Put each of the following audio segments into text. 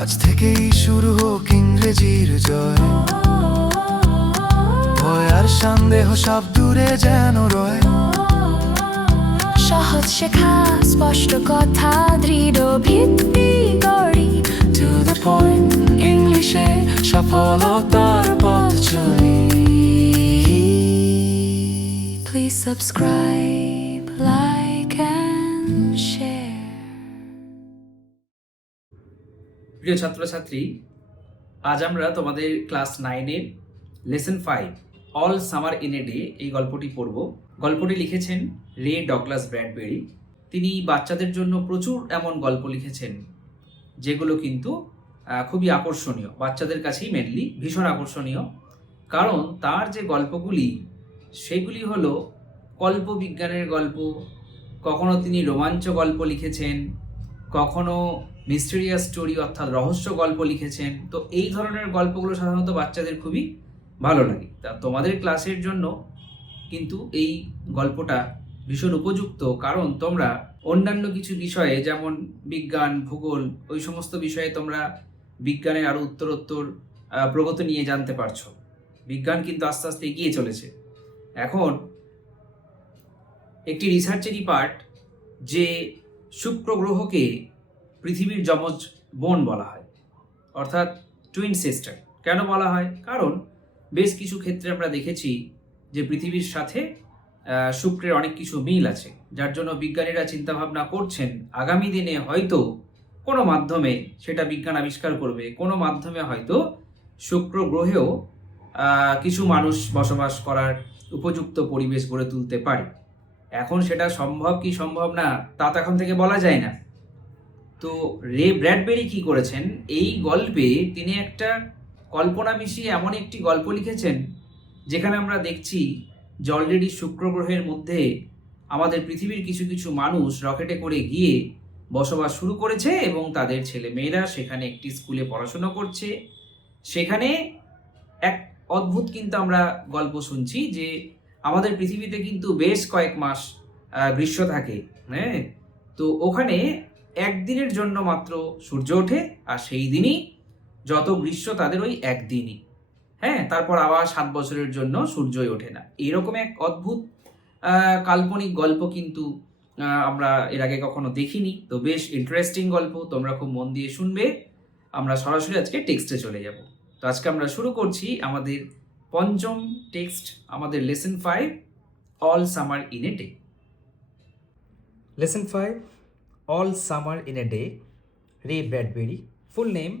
আজ থেকেই শুরু হোক ইংরেজির জয়, ভয় আর সন্দেহ সব দূরে যেন রয়। সহজ শেখা, স্পষ্ট কথা, দৃঢ় ভিত্তি গড়ি। To the point, ইংলিশে সফলতার পথ চলি। Please subscribe, like and share. প্রিয় ছাত্রছাত্রী, আজ আমরা তোমাদের ক্লাস 9-এর lesson 5 all summer in a day এই গল্পটি পড়ব। গল্পটি লিখেছেন রে ডগলাস ব্র্যাডবেরি। তিনি বাচ্চাদের জন্য প্রচুর এমন গল্প লিখেছেন যেগুলো কিন্তু খুবই আকর্ষণীয়, বাচ্চাদের কাছেই মেনলি ভীষণ আকর্ষণীয়। কারণ তার যে গল্পগুলি সেগুলি হলো কল্পবিজ্ঞানের গল্প। কখনো তিনি রোমাঞ্চ গল্প লিখেছেন, কখনো মিস্টেরিয়াস স্টোরি অর্থাৎ রহস্য গল্প লিখেছেন। তো এই ধরনের গল্পগুলো সাধারণত বাচ্চাদের খুবই ভালো লাগে। তা তোমাদের ক্লাসের জন্য কিন্তু এই গল্পটা ভীষণ উপযুক্ত, কারণ তোমরা অন্যান্য কিছু বিষয়ে যেমন বিজ্ঞান, ভূগোল, ওই সমস্ত বিষয়ে তোমরা বিজ্ঞানের আরও উত্তরোত্তর প্রগতি নিয়ে জানতে পারছো। বিজ্ঞান কিন্তু আস্তে আস্তে এগিয়ে চলেছে। এখন একটি রিসার্চেরই পার্ট যে শুক্র গ্রহকে পৃথিবীর যমজ বোন বলা হয়, অর্থাৎ টুইন সিস্টার। কেন বলা হয়? কারণ বেশ কিছু ক্ষেত্রে আমরা দেখেছি যে পৃথিবীর সাথে শুক্রের অনেক কিছু মিল আছে, যার জন্য বিজ্ঞানীরা চিন্তাভাবনা করছেন আগামী দিনে হয়তো কোনো মাধ্যমে, সেটা বিজ্ঞান আবিষ্কার করবে, কোনো মাধ্যমে হয়তো শুক্র গ্রহেও কিছু মানুষ বসবাস করার উপযুক্ত পরিবেশ গড়ে তুলতে পারে। এখন সেটা সম্ভব কি সম্ভব না তা তো এখন থেকে বলা যায় না। তো রে ব্র্যাডবেরি কি করেছেন, এই গল্পে তিনি একটা কল্পনা মিশিয়ে এমন একটি গল্প লিখেছেন যেখানে আমরা দেখছি যে অলরেডি শুক্র গ্রহের মধ্যে আমাদের পৃথিবীর কিছু কিছু মানুষ রকেটে করে গিয়ে বসবাস শুরু করেছে এবং তাদের ছেলে মেয়েরা সেখানে একটি স্কুলে পড়াশোনা করছে। সেখানে এক অদ্ভুত কিন্তু আমরা গল্প শুনছি যে আমাদের পৃথিবীতে কিন্তু বেশ কয়েক মাস গ্রীষ্ম থাকে, হ্যাঁ। তো ওখানে একদিনের জন্য মাত্র সূর্য ওঠে, আর সেই দিনই যত গ্রীষ্ম তাদের ওই একদিনই, হ্যাঁ। তারপর আবার 7 বছরের জন্য সূর্যই ওঠে না। এরকম এক অদ্ভুত কাল্পনিক গল্প কিন্তু আমরা এর আগে কখনো দেখিনি। তো বেশ ইন্টারেস্টিং গল্প, তোমরা খুব মন দিয়ে শুনবে। আমরা সরাসরি আজকে টেক্সটে চলে যাব। তো আজকে আমরা শুরু করছি আমাদের পঞ্চম টেক্সট, আমাদের lesson 5 all summer in a day. Lesson 5 All Summer in a Day, Ray Bradbury. Full name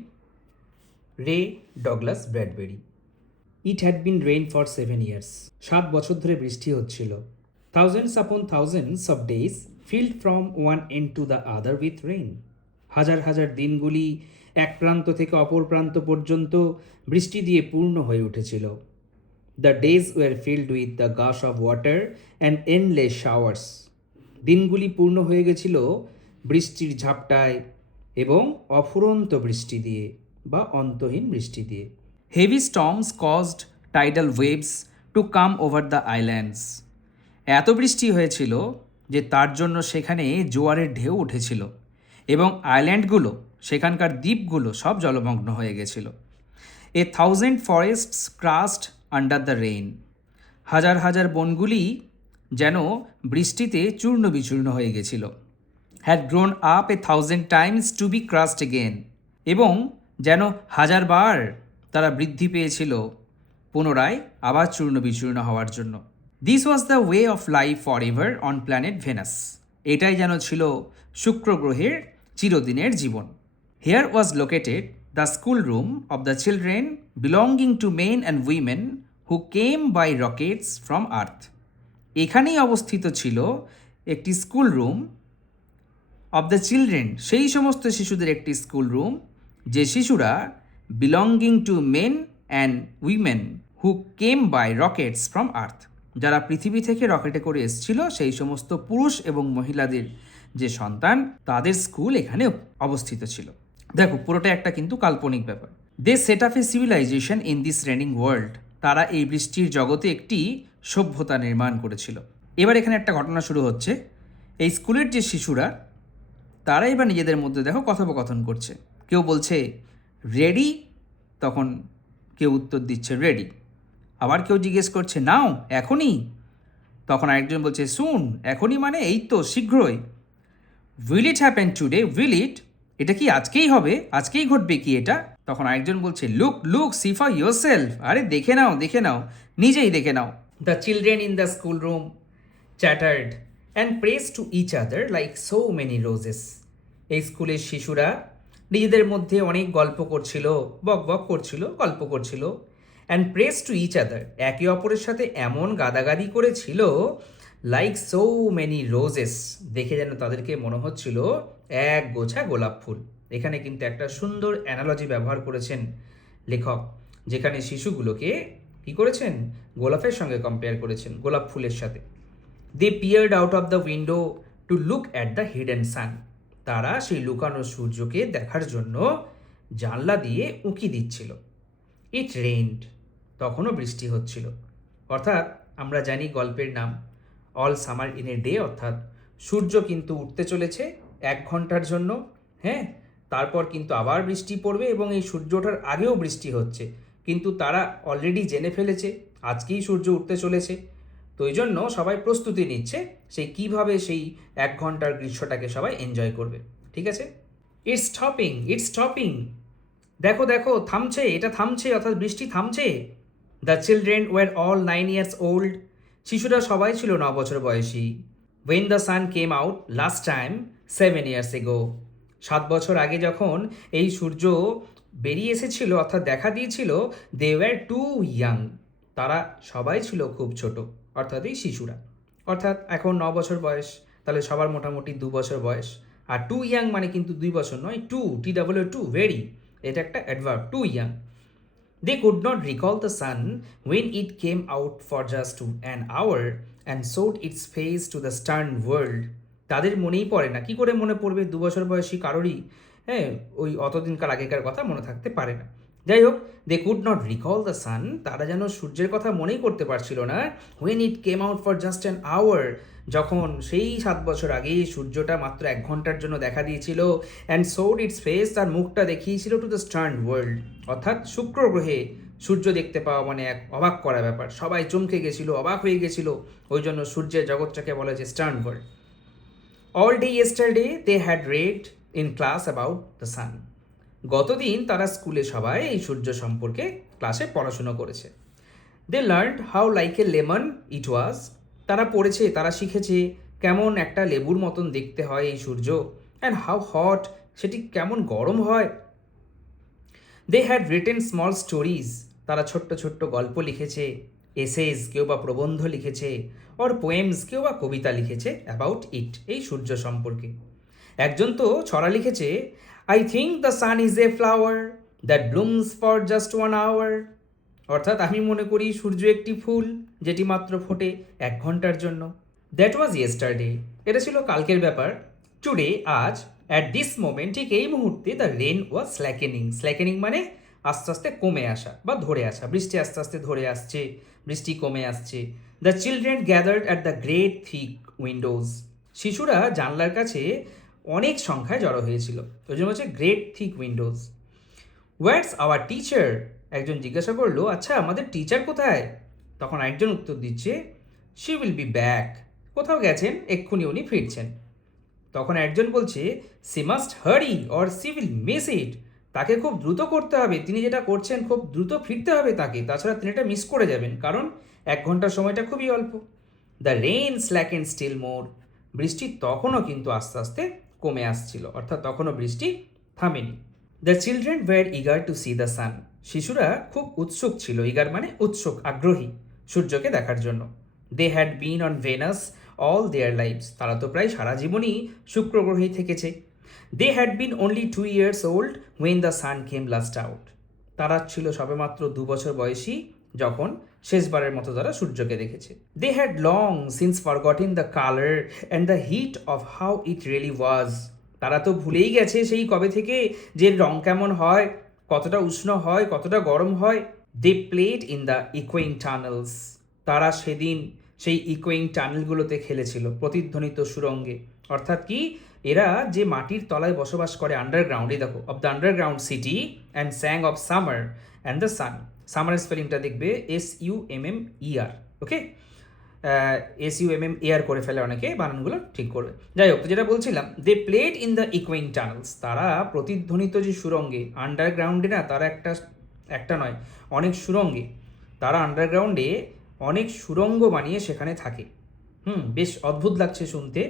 Ray Douglas Bradbury. It had been rain for 7 years. 7 বছর ধরে বৃষ্টি হচ্ছিল। Thousands upon thousands of days filled from one end to the other with rain. হাজার হাজার দিনগুলি এক প্রান্ত থেকে অপর প্রান্ত পর্যন্ত বৃষ্টি দিয়ে পূর্ণ হয়ে উঠেছিল। The days were filled with the gush of water and endless showers. দিনগুলি পূর্ণ হয়ে গেছিল বৃষ্টির ঝাপটায় এবং অফুরন্ত বৃষ্টি দিয়ে বা অন্তহীন বৃষ্টি দিয়ে। Heavy storms caused tidal waves to come over the islands. এত বৃষ্টি হয়েছিল যে তার জন্য সেখানে জোয়ারের ঢেউ উঠেছিল এবং আইল্যান্ডগুলো, সেখানকার দ্বীপগুলো সব জলমগ্ন হয়ে গেছিল। A thousand forests crushed under the rain. হাজার হাজার বনগুলি যেন বৃষ্টিতে চূর্ণ বিচূর্ণ হয়ে গেছিল। Had grown up a thousand times to be crushed again. এবং যেন হাজারবার তারা বৃদ্ধি পেয়েছিল পুনরায় আবার চূর্ণ বিচূর্ণ হওয়ার জন্য। This was the way of life forever on planet Venus. এটাই যেন ছিল শুক্র গ্রহের চিরদিনের জীবন। Here was located the school room of the children belonging to men and women who came by rockets from Earth. এখানেই অবস্থিত ছিল একটি school room of the children, সেই সমস্ত শিশুদের একটি স্কুল রুম যে শিশুরা belonging to men and women who came by rockets from আর্থ, যারা পৃথিবী থেকে রকেটে করে এসেছিল, সেই সমস্ত পুরুষ এবং মহিলাদের যে সন্তান, তাদের স্কুল এখানে অবস্থিত ছিল। দেখো, পুরোটা একটা কিন্তু কাল্পনিক ব্যাপার। They set up a civilisation in this raining world. তারা এই বৃষ্টির জগতে একটি সভ্যতা নির্মাণ করেছিল। এবার এখানে একটা ঘটনা শুরু হচ্ছে। এই স্কুলের যে শিশুরা, তারা এবার নিজেদের মধ্যে দেখো কথোপকথন করছে। কেউ বলছে রেডি, তখন কেউ উত্তর দিচ্ছে রেডি। আবার কেউ জিজ্ঞেস করছে নাও, এখনই, তখন আরেকজন বলছে সুন, এখনই মানে এই তো শীঘ্রই। Will it happen today, will it, এটা কি আজকেই হবে, আজকেই ঘটবে কি এটা? তখন আরেকজন বলছে look look, see for yourself, আরে দেখে নাও, দেখে নাও, নিজেই দেখে নাও। The children in the school room chattered and press to each other like so many roses. এই স্কুলের শিশুরা নিজেদের মধ্যে অনেক গল্প করছিল, বক বক করছিল, গল্প করছিল। And press to each other, একে অপরের সাথে এমন গাদাগাদি করেছিল লাইক সো মেনি রোজেস, দেখে যেন তাদেরকে মনে হচ্ছিল এক গোছা গোলাপ ফুল। এখানে কিন্তু একটা সুন্দর অ্যানালজি ব্যবহার করেছেন লেখক, যেখানে শিশুগুলোকে কি করেছেন, গোলাপের সঙ্গে কম্পেয়ার করেছেন, গোলাপ ফুলের সাথে। They peered out of the window to look at the hidden sun, তারা সেই লুকানো সূর্যকে দেখার জন্য জানলা দিয়ে উঁকি দিচ্ছিল। ইট রেইনড, তখনও বৃষ্টি হচ্ছিল। অর্থাৎ আমরা জানি গল্পের নাম all summer in a day, অর্থাৎ সূর্য কিন্তু উঠতে চলেছে 1 ঘন্টার জন্য, হ্যাঁ, তারপর কিন্তু আবার বৃষ্টি পড়বে এবং এই সূর্য ওঠার আগেও বৃষ্টি হচ্ছে, কিন্তু তারা অলরেডি জেনে ফেলেছে আজকেই সূর্য উঠতে চলেছে। তো এই জন্য সবাই প্রস্তুতি নিচ্ছে সেই কীভাবে সেই 1 ঘন্টার গ্রীষ্মটাকে সবাই এনজয় করবে। ঠিক আছে, ইটস স্টপিং, ইটস স্টপিং, দেখো দেখো থামছে, এটা থামছে, অর্থাৎ বৃষ্টি থামছে। The children were all 9 years old, শিশুরা সবাই ছিল 9 বছর বয়সী। When the sun came out last time 7 years এগো, 7 বছর আগে যখন এই সূর্য বেরিয়ে এসেছিল অর্থাৎ দেখা দিয়েছিল, দে ওয়ার টু ইয়াং, তারা সবাই ছিল খুব ছোট, অর্থাৎ এই শিশুরা। অর্থাৎ এখন 9 বছর বয়স, তাহলে সবার মোটামুটি 2 বছর বয়স। আর টু ইয়াং মানে কিন্তু 2 বছর নয়, টু, TOO, ভেরি, এটা একটা adverb, too young. They could not recall the sun when it came out for just an hour and showed its face to the stern world. তাদের মনেই পড়ে না, কি করে মনে পড়বে 2 বছর বয়সী কারোরই, হ্যাঁ, ওই অতদিনকার আগেকার কথা মনে থাকতে পারে না। যাই হোক, they could not recall the sun, তারা যেন সূর্যের কথা মনেই করতে পারছিল না। When it came out for just an hour, যখন সেই 7 বছর আগে সূর্যটা মাত্র 1 ঘন্টার জন্য দেখা দিয়েছিল। অ্যান্ড শোড ইটস ফেস, তার মুখটা দেখিয়েছিল টু দ্য স্টার্ন ওয়ার্ল্ড, অর্থাৎ শুক্র গ্রহে সূর্য দেখতে পাওয়া মানে এক অবাক করা ব্যাপার, সবাই চমকে গেছিল, অবাক হয়ে গেছিল। ওই জন্য সূর্যের জগৎটাকে বলা যায় stern world. All day yesterday they had read in class about the sun, গতদিন তারা স্কুলে সবাই এই সূর্য সম্পর্কে ক্লাসে পড়াশুনো করেছে। They learned how like a lemon it was, তারা পড়েছে, তারা শিখেছে কেমন একটা লেবুর মতন দেখতে হয় এই সূর্য। অ্যান্ড হাউ হট, সেটি কেমন গরম হয়। They had written small stories, তারা ছোট্ট ছোট্ট গল্প লিখেছে, এসেজ, কেউ বা প্রবন্ধ লিখেছে, অর পোয়েমস, কেউ বা কবিতা লিখেছে অ্যাবাউট ইট, এই সূর্য সম্পর্কে। একজন তো ছড়া লিখেছে, I think the sun is a flower that blooms for just 1 hour, অর্থাৎ আমি মনে করি সূর্য একটি ফুল যেটি মাত্র ফোটে 1 ঘন্টার জন্য। দ্যাট ওয়াজ ইয়েস্টারডে, এটা ছিল কালকের ব্যাপার। টুডে, আজ, অ্যাট দিস মোমেন্ট, ঠিক এই মুহূর্তে, দ্য রেন ওয়াজ স্ল্যাকেনিং, স্ল্যাকেনিং মানে আস্তে আস্তে কমে আসা বা ধরে আসা, বৃষ্টি আস্তে আস্তে ধরে আসছে, বৃষ্টি কমে আসছে। The children gathered at the great thick Windows, শিশুরা জানলার কাছে অনেক সংখ্যায় জড়ো হয়েছিল, ওই জন্য হচ্ছে great thick Windows. What's our teacher, একজন জিজ্ঞাসা করলো আচ্ছা আমাদের টিচার কোথায়? তখন একজন উত্তর দিচ্ছে, শি উইল বি ব্যাক, কোথাও গেছেন, এক্ষুনি উনি ফিরছেন। তখন একজন বলছে, she must hurry or she will miss it, তাকে খুব দ্রুত করতে হবে, তিনি যেটা করছেন খুব দ্রুত ফিরতে হবে তাকে, তাছাড়া তিনি এটা মিস করে যাবেন, কারণ 1 ঘন্টার সময়টা খুবই অল্প। দ্য রেইন স্ল্যাকেন স্টিল মোর, বৃষ্টি তখনও কিন্তু আস্তে আস্তে কমে আসছিল, অর্থাৎ তখনও বৃষ্টি থামেনি। The children were eager to see the sun, শিশুরা খুব উৎসুক ছিল, ইগার মানে উৎসুক, আগ্রহী, সূর্যকে দেখার জন্য। They had been on Venus all their lives, তারা তো প্রায় সারা জীবনই শুক্র গ্রহেই থেকেছে। They had been only 2 years old when the sun came last out, তারা ছিল সবেমাত্র 2 বছর বয়সী যখন শেষবারের মতো তারা সূর্যকে দেখেছে। They had long since forgotten the colour and the heat of how it really was, তারা তো ভুলেই গেছে সেই কবে থেকে যে রং কেমন হয়, কতটা উষ্ণ হয়, কতটা গরম হয়। দে প্লেড ইন দ্য ইকোয়িং টানেলস, তারা সেদিন সেই ইকোয়িং টানেলগুলোতে খেলেছিল, প্রতিধ্বনিত সুরঙ্গে, অর্থাৎ কি এরা যে মাটির তলায় বসবাস করে আন্ডারগ্রাউন্ডে, দেখো, of the underground city and sang of summer and the sun. সামারের স্পেলিংটা দেখবে SUMMER, ওকে? SUMMER করে ফেলে অনেকে, বানানগুলো ঠিক করবে। যাই হোক, তো যেটা বলছিলাম, দে প্লেড ইন দ্য ইকুইন টানেলস, তারা প্রতিধ্বনিত যে সুরঙ্গে, আন্ডারগ্রাউন্ডে না, তারা একটা নয়, অনেক সুরঙ্গে, তারা আন্ডারগ্রাউন্ডে অনেক সুরঙ্গ বানিয়ে সেখানে থাকে। বেশ অদ্ভুত লাগছে শুনতে।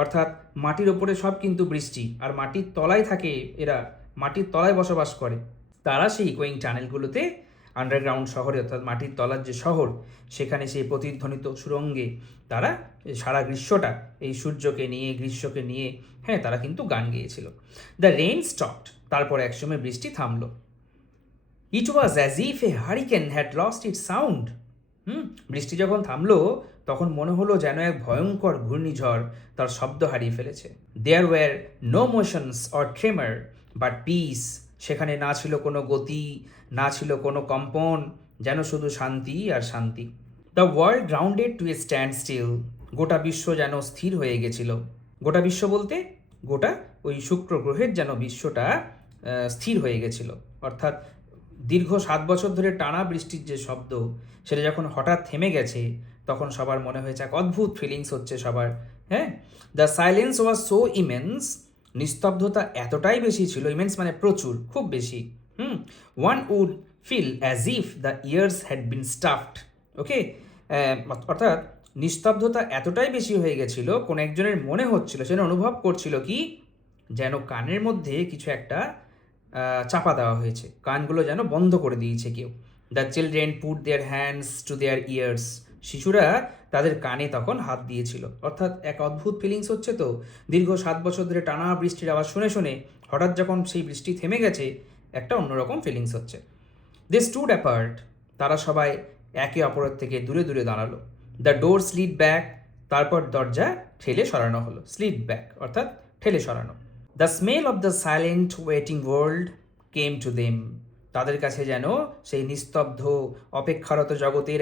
অর্থাৎ মাটির ওপরে সব কিন্তু বৃষ্টি, আর মাটির তলায় থাকে এরা, মাটির তলায় বসবাস করে। তারা সেই ইকোয়িং টানেলগুলোতে আন্ডারগ্রাউন্ড শহরে, অর্থাৎ মাটির তলার যে শহর, সেখানে সেই প্রতিধ্বনিত সুরঙ্গে তারা সারা গ্রীষ্মটা এই সূর্যকে নিয়ে, গ্রীষ্মকে নিয়ে, হ্যাঁ, তারা কিন্তু গান গেয়েছিল। দ্য রেইন স্টপড, তারপর একসময় বৃষ্টি থামলো। It was as if a hurricane had lost it sound. বৃষ্টি যখন থামলো তখন মনে হলো যেন এক ভয়ঙ্কর ঘূর্ণিঝড় তার শব্দ হারিয়ে ফেলেছে। There were no motions or tremor but peace, সেখানে না ছিল কোনো গতি, না ছিল কোনো কম্পন, যেন শুধু শান্তি আর শান্তি। The world grounded to a stand still, গোটা বিশ্ব যেন স্থির হয়ে গেছিল। গোটা বিশ্ব বলতে গোটা ওই শুক্র গ্রহের যেন বিশ্বটা স্থির হয়ে গেছিল। অর্থাৎ দীর্ঘ 7 বছর ধরে টানা বৃষ্টির যে শব্দ, সেটা যখন হঠাৎ থেমে গেছে, তখন সবার মনে হয়েছে, এক অদ্ভুত ফিলিংস হচ্ছে সবার, হ্যাঁ। The silence was so immense, নিস্তব্ধতা এতটাই বেশি ছিল, ইমেন্স মানে প্রচুর, খুব বেশি। One would feel as if the ears had been stuffed, okay? অর্থাৎ নিস্তব্ধতা এতটাই বেশি হয়ে গেছিল, কোন একজনের মনে হচ্ছিল, সে অনুভব করছিল কি, যেন কানের মধ্যে কিছু একটা চাপা দেওয়া হয়েছে, কানগুলো যেন বন্ধ করে দিয়েছে কেউ। The children put their hands to their years, শিশুরা তাদের কানে তখন হাত দিয়েছিল। অর্থাৎ এক অদ্ভুত ফিলিংস হচ্ছে তো, দীর্ঘ 7 বছর ধরে টানা বৃষ্টির আওয়াজ শুনে শুনে হঠাৎ যখন সেই বৃষ্টি থেমে গেছে, একটা অন্যরকম ফিলিংস হচ্ছে। দে স্টুড অ্যাপার্ট, তারা সবাই একে অপরের থেকে দূরে দূরে দাঁড়ালো। দ্য ডোর স্লিড ব্যাক, তারপর দরজা ঠেলে সরানো হলো। স্লিড ব্যাক অর্থাৎ ঠেলে সরানো। The smell of the silent waiting world came to them, তাদের কাছে যেন সেই নিস্তব্ধ অপেক্ষারত জগতের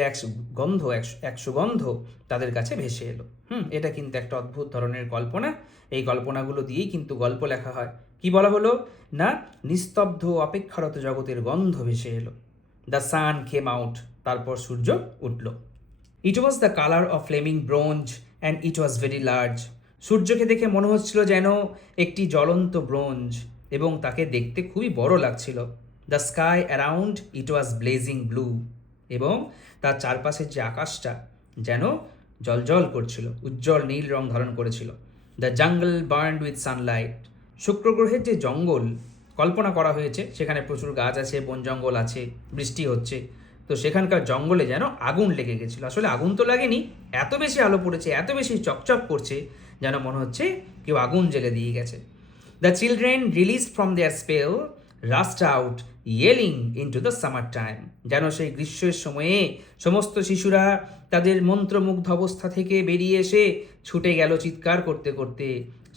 এক সুগন্ধ তাদের কাছে ভেসে এলো। এটা কিন্তু একটা অদ্ভুত ধরনের কল্পনা। এই কল্পনাগুলো দিয়েই কিন্তু গল্প লেখা হয়। কি বলা হলো না, নিস্তব্ধ অপেক্ষারত জগতের গন্ধ ভেসে এলো। দ্য সান কেম আউট, তারপর সূর্য উঠল। It was the colour of flaming bronze and it was very large, সূর্যকে দেখে মনে হচ্ছিল যেন একটি জ্বলন্ত ব্রোঞ্জ, এবং তাকে দেখতে খুবই বড় লাগছিল। The sky around it was blazing blue, এবং তার চারপাশের যে আকাশটা যেন জলজল করছিল, উজ্জ্বল নীল রং ধারণ করেছিল। The jungle burned with Sunlight, শুক্র গ্রহের যে জঙ্গল কল্পনা করা হয়েছে, সেখানে প্রচুর গাছ আছে, বন জঙ্গল আছে, বৃষ্টি হচ্ছে, তো সেখানকার জঙ্গলে যেন আগুন লেগে গেছিলো। আসলে আগুন তো লাগেনি, এত বেশি আলো পড়েছে, এত বেশি চকচক করছে, যেন মনে হচ্ছে কেউ আগুন জ্বেলে দিয়ে গেছে। The children release from their spell rushed out yelling into the summer time, যেন সেই গ্রীষ্মের সময়ে সমস্ত শিশুরা তাদের মন্ত্রমুগ্ধ অবস্থা থেকে বেরিয়ে এসে ছুটে গেল চিৎকার করতে করতে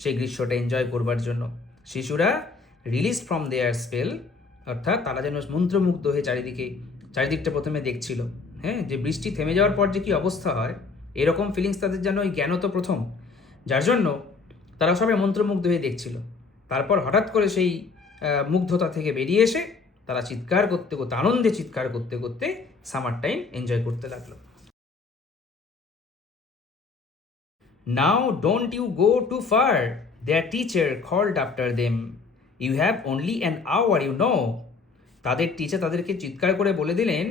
সেই গ্রীষ্মটা এনজয় করবার জন্য। শিশুরা রিলিজ ফ্রম দেয়ার স্পেল, অর্থাৎ তারা যেন মন্ত্রমুগ্ধ হয়ে চারিদিকটা প্রথমে দেখছিল, হ্যাঁ, যে বৃষ্টি থেমে যাওয়ার পর যে কী অবস্থা হয়, এরকম ফিলিংস তাদের যেন ওই জ্ঞান তো প্রথম, যার জন্য তারা সবাই মন্ত্রমুগ্ধ হয়ে দেখছিল। তারপর হঠাৎ করে সেই মুগ্ধতা থেকে বেরিয়ে এসে তারা চিৎকার করতে করতে, আনন্দে চিৎকার করতে করতে সামার টাইম এনজয় করতে লাগলো। Now don't you go too far, their teacher called after them, you have only an hour you know. তাদের টিচার তাদেরকে চিৎকার করে বলে দিলেন,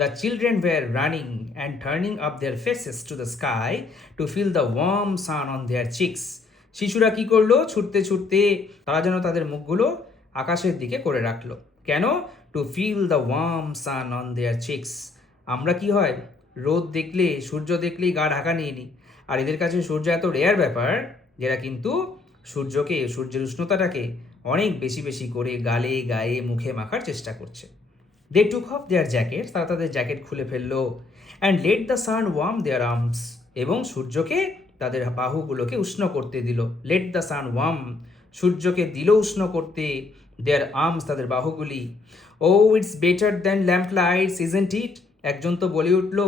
the children were running and turning up their faces to the sky to feel the warm sun on their cheeks. শিশুরা কি করলো, ছুটতে ছুটতে তারা যেন তাদের মুখগুলো আকাশের দিকে করে রাখলো। কেন? To feel the warm sun on their cheeks. আমরা কি হয়, রোদ দেখলে, সূর্য দেখলেই গা ঢাকা নিয়ে নিই, আর এদের কাছে সূর্য এত রেয়ার ব্যাপার, যেটা কিন্তু সূর্যের উষ্ণতাটাকে অনেক বেশি বেশি করে গালে, গায়ে, মুখে মাখার চেষ্টা করছে। দে টুক অফ দেয়ার জ্যাকেট, তারা তাদের জ্যাকেট খুলে ফেললো। And let the sun warm their arms, এবং সূর্যকে তাদের বাহুগুলোকে উষ্ণ করতে দিল। লেট দ্য সান ওয়ার্ম, সূর্যকে দিল উষ্ণ করতে, দেয়ার আর্মস, তাদের বাহুগুলি। Oh it's better than lamp lights isn't it, একজন তো বলে উঠল,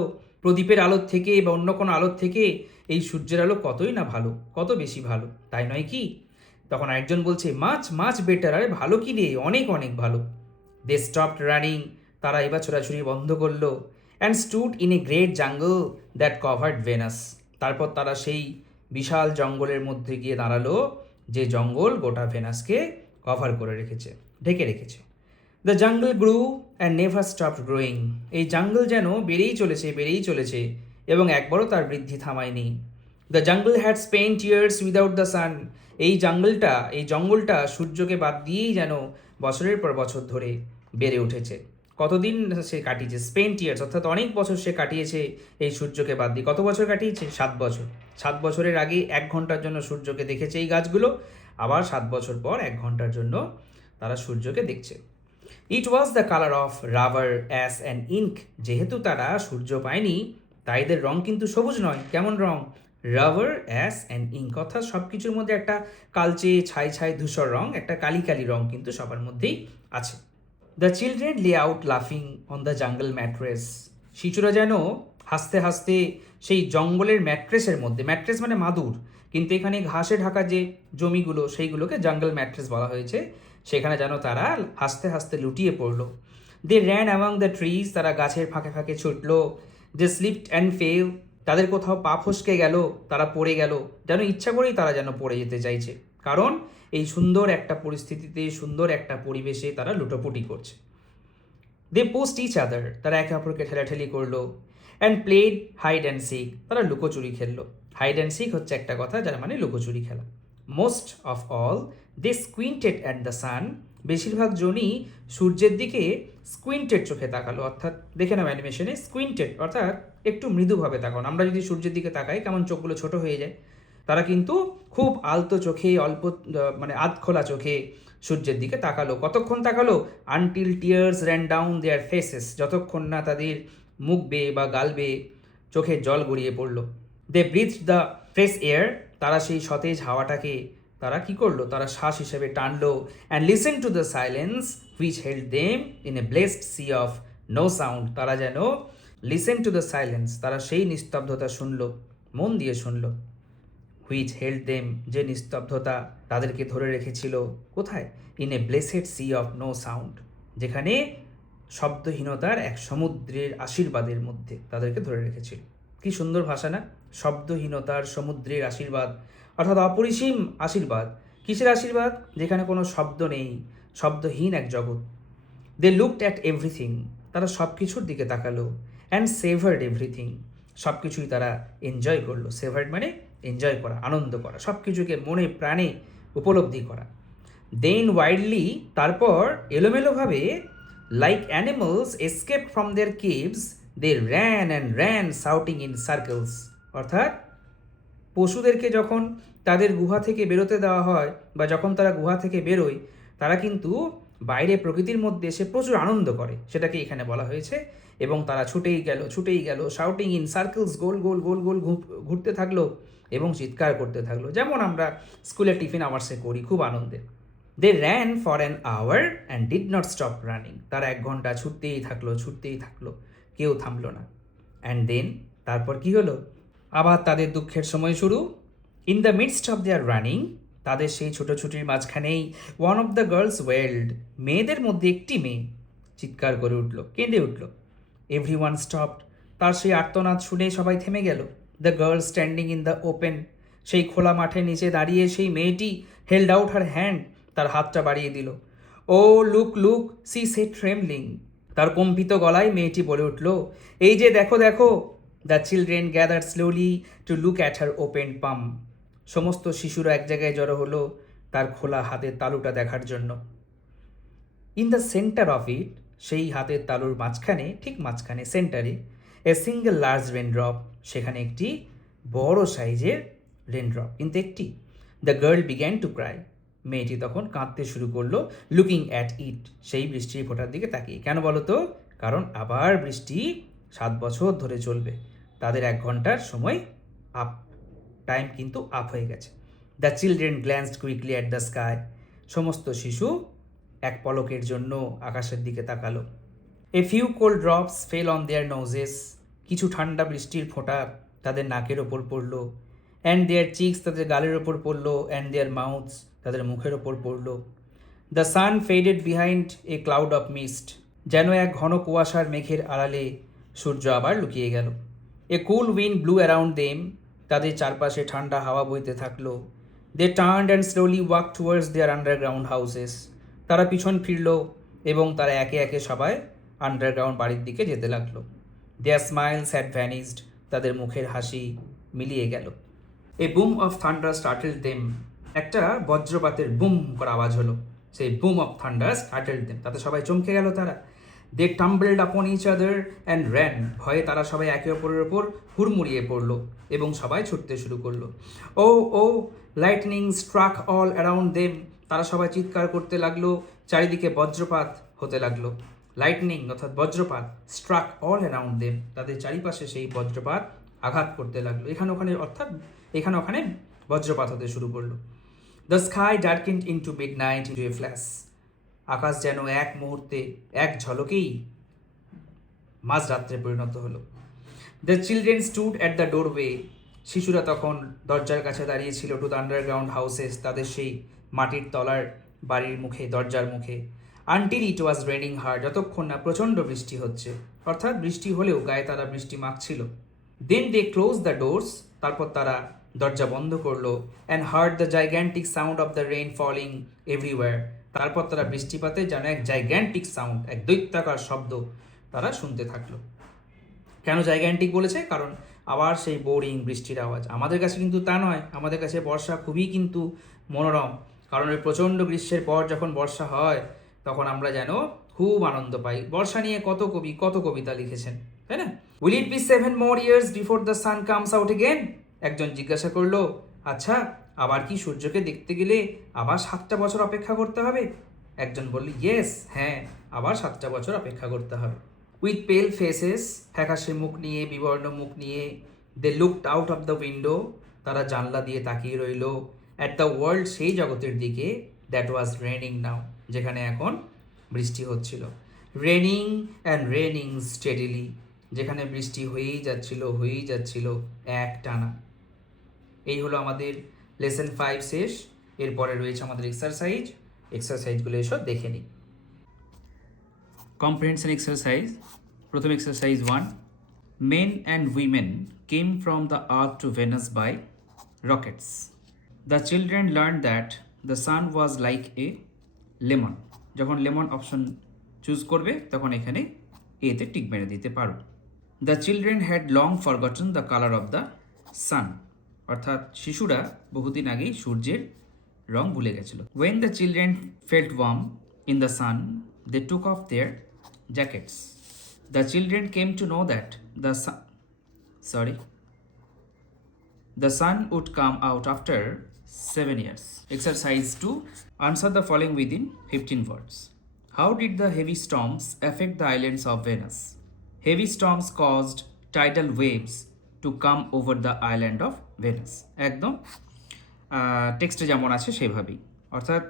প্রদীপের আলোর থেকে বা অন্য কোনো আলোর থেকে এই সূর্যের আলো কতই না ভালো, কত বেশি ভালো, তাই নয় কি? তখন আরেকজন বলছে মাছ মাছ বেটার, আরে ভালো কি রে, অনেক অনেক ভালো। দে স্টপড রানিং, তারা এবার ছোটাছুটি বন্ধ করলো। And stood in a great jungle that covered Venus, তারপর তারা সেই বিশাল জঙ্গলের মধ্যে গিয়ে দাঁড়ালো যে জঙ্গল গোটা ভেনাসকে কভার করে রেখেছে, ঢেকে রেখেছে। The jungle grew and never stopped growing, এই জঙ্গল যেন বেড়েই চলেছে এবং একবারও তার বৃদ্ধি থামায়নি। The jungle had spent years without the sun, এই জঙ্গলটা সূর্যকে বাদ দিয়েই যেন বছরের পর বছর ধরে বেড়ে উঠেছে। কতদিন সে কাটিয়েছে? স্পেন্ট ইয়ার্স, অর্থাৎ অনেক বছর সে কাটিয়েছে এই সূর্যকে বাদ দিয়ে। কত বছর কাটিয়েছে? 7 বছর। 7 বছরের আগে 1 ঘন্টার জন্য সূর্যকে দেখেছে এই গাছগুলো, আবার 7 বছর পর 1 ঘন্টার জন্য তারা সূর্যকে দেখছে। It was the colour of rubber ash and ink, যেহেতু তারা সূর্য পায়নি তাই এদের রং কিন্তু সবুজ নয়। কেমন রং? রাবার অ্যাস অ্যান্ড ইঙ্ক, অর্থাৎ সব কিছুর মধ্যে একটা কালচে ছাই ছাই ধূসর রং, একটা কালি কালি রং কিন্তু সবার মধ্যেই আছে। দ্য চিলড্রেন লে আউট লাফিং অন দ্য জাঙ্গল ম্যাট্রেস, শিশুরা যেন হাসতে হাসতে সেই জঙ্গলের ম্যাট্রেসের মধ্যে, ম্যাট্রেস মানে মাদুর, কিন্তু এখানে ঘাসে ঢাকা যে জমিগুলো সেইগুলোকে জঙ্গল ম্যাট্রেস বলা হয়েছে, সেখানে যেন তারা হাসতে হাসতে লুটিয়ে পড়লো। দে র্যান অ্যামং দ্য ট্রিজ, তারা গাছের ফাঁকে ফাঁকে ছুটলো। দে স্লিপড অ্যান্ড ফেল, তাদের কোথাও পা ফসকে গেল, তারা পড়ে গেল, যেন ইচ্ছা করেই তারা যেন পড়ে যেতে চাইছে, কারণ এই সুন্দর একটা পরিস্থিতিতে, সুন্দর একটা পরিবেশে তারা লুটোপুটি করছে। দে পোস্ট ইচ আদার, তারা একে অপরকে ঠেলাঠেলি করলো। And played hide and seek, তারা লুকোচুরি খেললো। হাইড অ্যান্ড সিক হচ্ছে একটা কথা যার মানে লুকোচুরি খেলা। Most of all they squinted at the sun, বেশিরভাগ জনই সূর্যের দিকে স্কুইন্টেড চোখে তাকালো, অর্থাৎ দেখে নাও অ্যানিমেশনে স্কুইন্টেড অর্থাৎ একটু মৃদুভাবে তাকানো। আমরা যদি সূর্যের দিকে তাকাই কেমন চোখগুলো ছোট হয়ে যায়, তারা কিন্তু খুব আলতো চোখে, অল্প মানে আধ খোলা চোখে সূর্যের দিকে তাকালো। কতক্ষণ তাকালো? আনটিল টিয়ার্স র্যান ডাউন দেয়ার ফেসেস, যতক্ষণ না তাদের মুখ বেয়ে বা গাল বেয়ে চোখের জল গড়িয়ে পড়লো। দে ব্রিথ দ্য ফ্রেশ এয়ার, তারা সেই সতেজ হাওয়াটাকে তারা কি করলো? তারা শ্বাস হিসেবে টানলো। And listen to the silence which held them in a blessed sea of no sound, তারা যেন লিসেন টু দ্য সাইলেন্স, তারা সেই নিস্তব্ধতা শুনলো, মন দিয়ে শুনলো। হুইচ হেল্ড দেম, যে নিস্তব্ধতা তাদেরকে ধরে রেখেছিল, কোথায়? In a blessed sea of no sound, যেখানে শব্দহীনতার এক সমুদ্রের আশীর্বাদের মধ্যে তাদেরকে ধরে রেখেছিল। কি সুন্দর ভাষা না? শব্দহীনতার সমুদ্রের আশীর্বাদ, অর্থাৎ অপরিসীম আশীর্বাদ। কিসের আশীর্বাদ? যেখানে কোনো শব্দ নেই, শব্দহীন এক জগৎ। দে লুকড অ্যাট এভরিথিং, তারা সব কিছুর দিকে তাকালো। অ্যান্ড সেভার্ড এভরিথিং, সব কিছুই তারা এনজয় করলো। সেভার্ড মানে এনজয় করা, আনন্দ করা, সব কিছুকে মনে প্রাণে উপলব্ধি করা। দেন ওয়াইল্ডলি, তারপর এলোমেলোভাবে, like animals escape from their caves they ran and ran shouting in circles, অর্থাৎ পশুদেরকে যখন তাদের গুহা থেকে বেরোতে দেওয়া হয় বা যখন তারা গুহা থেকে বেরোয়, তারা কিন্তু বাইরে প্রকৃতির মধ্যে এসে প্রচুর আনন্দ করে, সেটাকে এখানে বলা হয়েছে। এবং তারা ছুটেই গেল শাউটিং ইন সার্কেলস, গোল গোল গোল গোল ঘুরতে থাকলো এবং চিৎকার করতে থাকলো, যেমন আমরা স্কুলে টিফিন আওয়ার্সে করি খুব আনন্দে। They ran for an hour and did not stop running, তারা 1 ঘন্টা ছুটতেই থাকলো, কেউ থামলো না। অ্যান্ড দেন, তারপর কি হলো? আবার তাদের দুঃখের সময় শুরু। In the midst of their running, তাদের সেই ছোটোছুটির মাঝখানেই, one of the girls wailed, মেয়েদের মধ্যে একটি মেয়ে চিৎকার করে উঠল, কেঁদে উঠল। এভরি ওয়ান স্টপড, তার সেই আর্তনাদ শুনে সবাই থেমে গেল। The girl standing in the open, সেই খোলা মাঠের নিচে দাঁড়িয়ে সেই মেয়েটি হেল্ড আউট হার হ্যান্ড, তার হাতটা বাড়িয়ে দিল। Oh look look, she said trembling, তার কম্পিত গলায় মেয়েটি বলে উঠল, এই যে দেখো দেখো। The children gather slowly to look at her open palm, সমস্ত শিশুরা এক জায়গায় জড়ো হলো তার খোলা হাতের তালুটা দেখার জন্য। In the centre of it, সেই হাতের তালুর মাঝখানে, ঠিক মাঝখানে সেন্টারে, এ সিঙ্গেল লার্জ রেনড্রপ, সেখানে একটি বড় সাইজের রেনড্রপ, কিন্তু একটি। The girl began to cry, মেয়েটি তখন কাঁদতে শুরু করলো। লুকিং অ্যাট ইট, সেই বৃষ্টির ফোঁটার দিকে তাকিয়ে। কেন বলো তো? কারণ আবার বৃষ্টি 7 বছর ধরে চলবে, তাদের 1 ঘন্টার সময় আপ, টাইম কিন্তু আপ হয়ে গেছে। The children glanced quickly at the sky, সমস্ত শিশু এক পলকের জন্য আকাশের দিকে তাকালো। A few cold drops fell on their noses, কিছু ঠান্ডা বৃষ্টির ফোঁটা তাদের নাকের ওপর পড়ল। অ্যান্ড দেয়ার চিক্স তাদের গালের ওপর পড়লো, অ্যান্ড দেয়ার মাউথস তাদের মুখের ওপর পড়লো। The sun faded behind A cloud of mist, যেন এক ঘন কুয়াশার মেঘের আড়ালে সূর্য আবার লুকিয়ে গেল। A cool wind blew around them, তাদের চারপাশে ঠান্ডা হাওয়া বইতে থাকলো। They turned and slowly walk towards their underground houses, তারা পিছন ফিরল এবং তারা একে একে সবাই আন্ডারগ্রাউন্ড বাড়ির দিকে যেতে লাগলো। দেয়ার স্মাইলস হ্যাড ভ্যানিসড, তাদের মুখের হাসি মিলিয়ে গেল। এ বুম অফ থান্ডার স্টার্টেল দেম, একটা বজ্রপাতের বুম করা আওয়াজ হলো। সেই বুম অফ থান্ডার স্টার্টেল দেম, তাতে সবাই চমকে গেল। তারা দে টাম্বলড আপন ইচ আদার অ্যান্ড র্যান, ভয়ে তারা সবাই একে অপরের ওপর হুড়মুড়িয়ে পড়লো এবং সবাই ছুটতে শুরু করলো। ও ও lightning struck all around them, তারা সবাই চিৎকার করতে লাগলো, চারিদিকে বজ্রপাত হতে লাগলো। লাইটনিং অর্থাৎ বজ্রপাত, স্ট্রাক অল অ্যারাউন্ড দেম, তাদের চারিপাশে সেই বজ্রপাত আঘাত করতে লাগলো। এখানে ওখানে বজ্রপাত হতে শুরু করলো। The sky darkened into midnight into a flash, আকাশ যেন এক মুহূর্তে, এক ঝলকেই মাঝরাত্রে পরিণত হলো। The children stood at the doorway, শিশুরা তখন দরজার কাছে দাঁড়িয়েছিল। টু দ্য আন্ডারগ্রাউন্ড হাউসেস, তাদের সেই মাটির তলার বাড়ির মুখে, দরজার মুখে। আনটিল ইট ওয়াজ রেনিং হার্ড, যতক্ষণ না প্রচণ্ড বৃষ্টি হচ্ছে, অর্থাৎ বৃষ্টি হলেও গায়ে তারা বৃষ্টি মাখছিল। Then they close the doors, তারপর তারা দরজা বন্ধ করলো। And heard the gigantic sound of the rain falling everywhere, তারপর তারা বৃষ্টিপাতে যেন এক জাইগ্যান্টিক সাউন্ড, এক দৈত্যাকার শব্দ তারা শুনতে থাকলো। কেন জাইগ্যান্টিক বলেছে? কারণ আবার সেই বোরিং বৃষ্টির আওয়াজ। আমাদের কাছে কিন্তু তা নয়, আমাদের কাছে বর্ষা খুবই কিন্তু মনোরম, কারণ ওই প্রচণ্ড গ্রীষ্মের পর যখন বর্ষা হয় তখন আমরা যেন খুব আনন্দ পাই। বর্ষা নিয়ে কত কবি কত কবিতা লিখেছেন, তাই না? Will it be 7 more years before the sun comes out again, একজন জিজ্ঞাসা করলো। আচ্ছা, আবার কি সূর্যকে দেখতে গেলে আবার 7টা বছর অপেক্ষা করতে হবে? একজন বলল, ইয়েস, হ্যাঁ, আবার 7টা বছর অপেক্ষা করতে হবে। উইথ পেল ফেসেস, ফ্যাকাশে মুখ নিয়ে, বিবর্ণ মুখ নিয়ে, they looked out of the window, তারা জানলা দিয়ে তাকিয়ে রইল। অ্যাট দ্য ওয়ার্ল্ড, সেই জগতের দিকে, দ্যাট ওয়াজ রেনিং নাও, যেখানে এখন বৃষ্টি হচ্ছিল। রেনিং অ্যান্ড রেনিং স্টেডিলি, যেখানে বৃষ্টি হয়েই যাচ্ছিল এক টানা। এই হলো আমাদের লেসন 5 শেষ। এরপরে রয়েছে আমাদের এক্সারসাইজগুলো এসব দেখে নিই। Comprehension exercise. প্রথম exercise 1, men and women came from the earth to Venus by rockets. The children learn that the sun was like a lemon. যখন লেমন অপশন চুজ করবে তখন এখানে এতে টিক মেরে দিতে পারো। The children had long forgotten the colour of the sun, অর্থাৎ শিশুরা বহুদিন আগেই সূর্যের রং ভুলে গেছিল। When the children felt warm in the sun, they took of their jackets. The children came to know that the sun would come out after 7 years. Exercise 2. Answer the following within 15 words. How did the heavy storms affect the islands of Venus? Heavy storms caused tidal waves to come over the island of Venus. একদম টেক্সটে যেমন আছে সেভাবেই, অর্থাৎ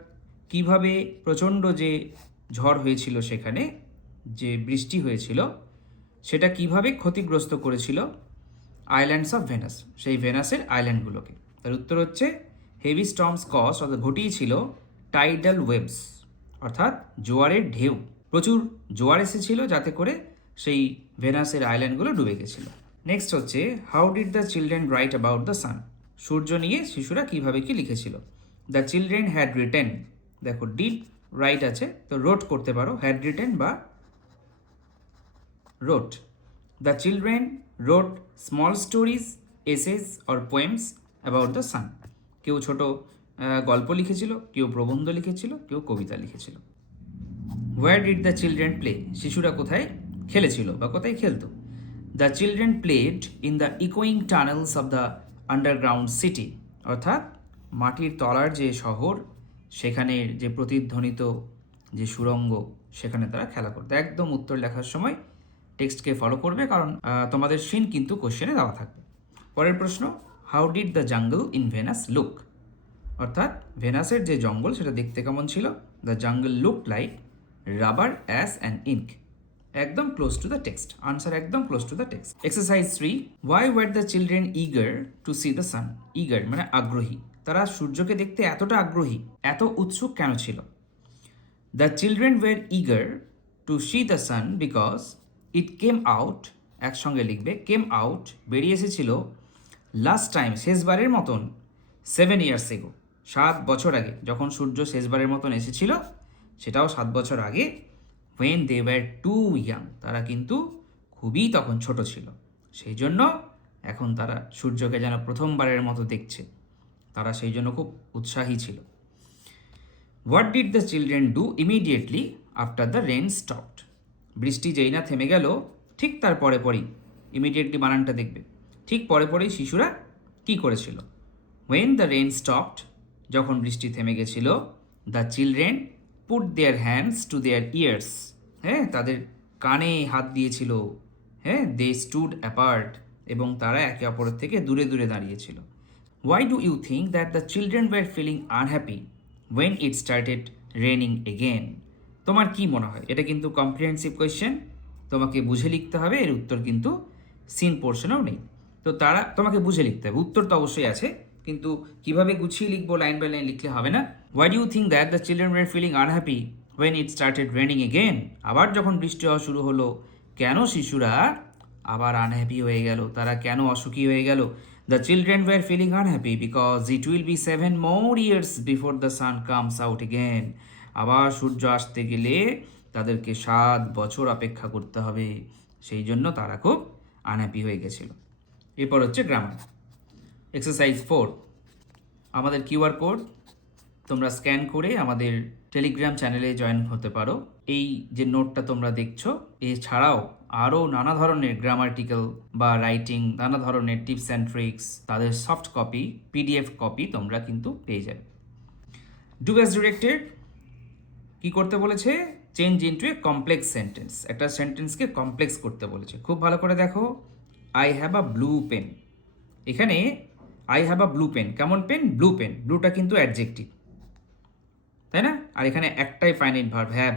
কিভাবে প্রচণ্ড যে ঝড় হয়েছিল, সেখানে যে বৃষ্টি হয়েছিল, সেটা কিভাবে ক্ষতিগ্রস্ত করেছিল আইল্যান্ডস অফ ভেনাস, সেই ভেনাসের আইল্যান্ডগুলোকে। তার উত্তর হচ্ছে হেভি স্টর্মস কজ, অর্থাৎ ঘটিয়েছিল টাইডাল ওয়েভস, অর্থাৎ জোয়ারের ঢেউ। প্রচুর জোয়ার এসেছিল যাতে করে সেই ভেনাসের আইল্যান্ডগুলো ডুবে গেছিল। নেক্সট হচ্ছে how did the children write about the sun. সূর্য নিয়ে শিশুরা কিভাবে কি লিখেছিল। দ্য চিলড্রেন হ্যাড রিটেন, দেখো ডিড রাইট আছে, তো রোট করতে পারো, হ্যাড রিটেন বা wrote. The children wrote small stories, essays or poems about the sun. কেউ ছোট গল্প লিখেছিল, কেউ প্রবন্ধ লিখেছিল, কেউ কবিতা লিখেছিল। Where did the children play, শিশুরা কোথায় খেলেছিল বা কোথায় খেলতো। The children played in the ইকোয়িং tunnels of the underground city, অর্থাৎ মাটির তলার যে শহর, সেখানের যে প্রতিধ্বনিত যে সুড়ঙ্গ, সেখানে তারা খেলা করতো। একদম উত্তর লেখার সময় টেক্সটকে ফলো করবে, কারণ তোমাদের সিন কিন্তু কোশ্চেনে দেওয়া থাকবে। পরের প্রশ্ন, how did the jungle in Venus look, অর্থাৎ ভেনাসের যে জঙ্গল সেটা দেখতে কেমন ছিল। The jungle look like rubber ash and ink, একদম close to the text, answer একদম close to the text. Exercise 3, why were the children eager to see the sun? Eager মানে আগ্রহী, তারা সূর্যকে দেখতে এতটা আগ্রহী, এত উৎসুক কেন ছিল? The children were eager to see the San because it came out, একসঙ্গে লিখবে, কেম আউট বেরিয়ে এসেছিল, লাস্ট টাইম শেষবারের মতন, 7 years ago 7 বছর আগে, যখন সূর্য শেষবারের মতন এসেছিল সেটাও 7 বছর আগে, when they were too young, তারা কিন্তু খুবই তখন ছোট ছিল, সেই জন্য এখন তারা সূর্যকে যেন প্রথমবারের মতো দেখছে, তারা সেই জন্য খুব উৎসাহী ছিল। What did the children do immediately after the rain stopped? বৃষ্টি যেই না থেমে গেল ঠিক তার পরে পরেই, ইমিডিয়েটলি বানানটা দেখবে, ঠিক পরে পরেই শিশুরা কি করেছিল? when the rain stopped, যখন বৃষ্টি থেমে গেছিল, the children put their hands to their years, হ্যাঁ তাদের কানে হাত দিয়েছিল, হ্যাঁ দে স্টুড অ্যাপার্ট, এবং তারা একে অপরের থেকে দূরে দূরে দাঁড়িয়েছিল। Why do you think that the children were feeling unhappy when it started raining again? তোমার কি মনে হয়? এটা কিন্তু কম্প্রিহেন্সিভ কোয়েশ্চেন, তোমাকে বুঝে লিখতে হবে, এর উত্তর কিন্তু সিন পোর্শনেও নেই, তো তারা তোমাকে বুঝে লিখতে হবে, উত্তর তো অবশ্যই আছে, কিন্তু কিভাবে গুছিয়ে লিখবো লাইন বাই লাইন লিখলে হবে না। Why do you think that the children were feeling unhappy when it started raining again? আবার যখন বৃষ্টি হওয়া শুরু হলো, কেন শিশুরা আবার আনহ্যাপি হয়ে গেল, তারা কেন অসুখী হয়ে গেল? The children were feeling unhappy because it will be 7 more years before the sun comes out again, আবার সূর্য আসতে গেলে তাদেরকে 7 বছর অপেক্ষা করতে হবে, সেই জন্য তারা খুব আনহ্যাপি হয়ে গেছিল। এরপর হচ্ছে গ্রামার। এক্সারসাইজ 4, আমাদের কিউআর কোড তোমরা স্ক্যান করে আমাদের টেলিগ্রাম চ্যানেলে জয়েন হতে পারো। এই যে নোটটা তোমরা দেখছো, এছাড়াও আরও নানা ধরনের গ্রামাটিক্যাল বা রাইটিং, নানা ধরনের টিপস অ্যান্ড ট্রিক্স, তাদের সফট কপি, পিডিএফ কপি তোমরা কিন্তু পেয়ে যাবে। ডু অ্যাজ ডিরেক্টেড কি করতে বলেছে? Change into a complex sentence, একটা সেন্টেন্সকে কমপ্লেক্স করতে বলেছে। খুব ভালো করে দেখো, I have a blue pen, এখানে I have a blue pen, কেমন পেন? ব্লু পেন, ব্লুটা কিন্তু অ্যাডজেক্টিভ, তাই না? আর এখানে একটাই ফাইনাইট ভার্ব হ্যাভ,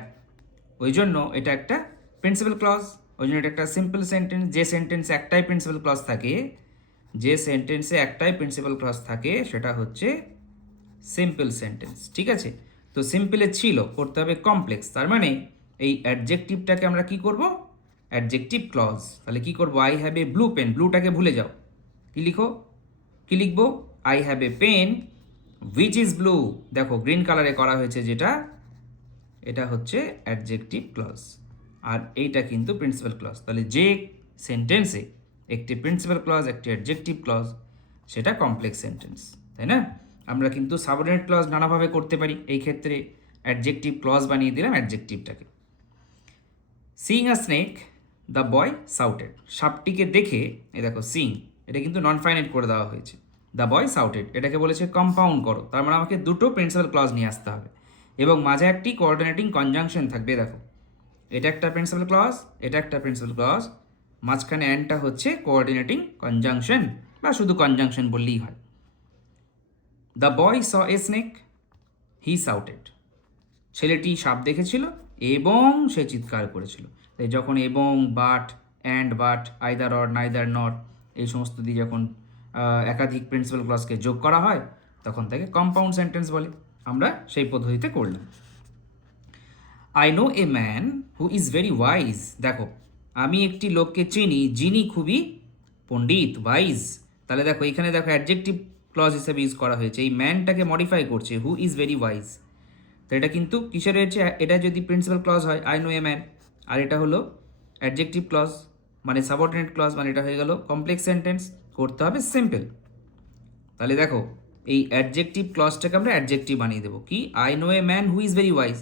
ওই জন্য এটা একটা প্রিন্সিপাল ক্লজ, ওই জন্য এটা একটা সিম্পল সেন্টেন্স। যে সেন্টেন্সে একটাই প্রিন্সিপাল ক্লজ থাকে, যে সেন্টেন্সে একটাই প্রিন্সিপাল ক্লজ থাকে সেটা হচ্ছে সিম্পল সেন্টেন্স, ঠিক আছে? তো সিম্পলে ছিল, করতে হবে কমপ্লেক্স, তার মানে এই অ্যাডজেক্টিভটাকে আমরা কি করব? Adjective clause. তাহলে কি করব? I have a blue pen, ব্লুটাকে ভুলে যাও, কি লিখো? কি লিখবো? I have a pen which is blue, দেখো গ্রিন কালারে করা হয়েছে যেটা, এটা হচ্ছে অ্যাডজেক্টিভ ক্লজ, আর এইটা কিন্তু প্রিন্সিপাল ক্লজ। তাহলে যে সেন্টেন্সে একটি প্রিন্সিপাল ক্লজ, একটি অ্যাডজেক্টিভ ক্লজ, সেটা কমপ্লেক্স সেন্টেন্স, তাই না? আমরা কিন্তু সাবঅর্ডিনেট ক্লজ নানাভাবে করতে পারি, এই ক্ষেত্রে অ্যাডজেক্টিভ ক্লজ বানিয়ে দিলাম অ্যাডজেক্টিভটাকে। Seeing a snake the boy shouted, সাপটিকে দেখে, এই দেখো সিং, এটা কিন্তু নন ফাইনাইট করে দেওয়া হয়েছে। দ্য বয় সাউটেড, এটাকে বলেছে কম্পাউন্ড করো, তার মানে আমাকে দুটো প্রিন্সিপাল ক্লজ নিয়ে আসতে হবে, এবং মাঝে একটি কোঅর্ডিনেটিং কনজাংশন থাকবে। দেখো এটা একটা প্রিন্সিপাল ক্লজ, এটা একটা প্রিন্সিপাল ক্লজ, মাঝখানে অ্যান্ডটা হচ্ছে কোঅর্ডিনেটিং কনজাংশন, বা শুধু কনজাংশন বললেই হয়। The boy saw a snake he shouted, ছেলেটি সাপ দেখেছিল এবং সে চিৎকার করেছিল। তাই যখন এবং, but, and, but, either or, neither, not, এই সমস্ত দিয়ে যখন একাধিক প্রিন্সিপাল ক্লজকে যোগ করা হয় তখন তাকে কম্পাউন্ড সেন্টেন্স বলে। আমরা সেই পদ্ধতিতে করলাম। I know a man who is very wise, দেখো আমি একটি লোককে চিনি যিনি খুবই পণ্ডিত, ওয়াইজ। তাহলে দেখো এখানে দেখো অ্যাডজেক্টিভ ক্লজ হিসেবে ইউজ করা হয়েছে, এই ম্যানটাকে মডিফাই করছে, হু ইজ ভেরি ওয়াইজ। তো এটা কিন্তু কিসের রয়েছে? এটা যদি প্রিন্সিপাল ক্লজ হয় আই নো এ ম্যান, আর এটা হলো অ্যাডজেক্টিভ ক্লজ মানে সাবঅর্ডিনেট ক্লজ, মানে এটা হয়ে গেল কমপ্লেক্স সেন্টেন্স, করতে হবে সিম্পল। তাহলে দেখো এই অ্যাডজেক্টিভ ক্লজটাকে আমরা অ্যাডজেক্টিভ বানিয়ে দেবো কি? I know a man who is very wise,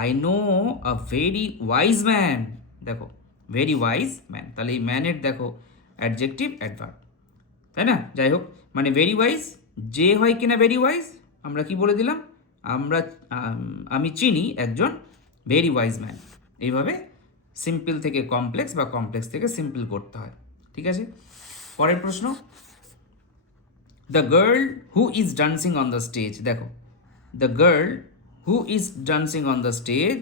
I know a very wise man, দেখো ভেরি ওয়াইজ ম্যান, তাহলে এই ম্যানের দেখো অ্যাডজেক্টিভ অ্যাডভার্ব, তাই না? যাই হোক, মানে ভেরি ওয়াইজ, যে হয় কিনা ভেরি ওয়াইজ, আমরা কি বলে দিলাম? আমি চিনি একজন ভেরি ওয়াইজ ম্যান। এইভাবে সিম্পল থেকে কমপ্লেক্স বা কমপ্লেক্স থেকে সিম্পল করতে হয়, ঠিক আছে? পরের প্রশ্ন, the girl who is dancing on the stage, দেখো the girl who is dancing on the stage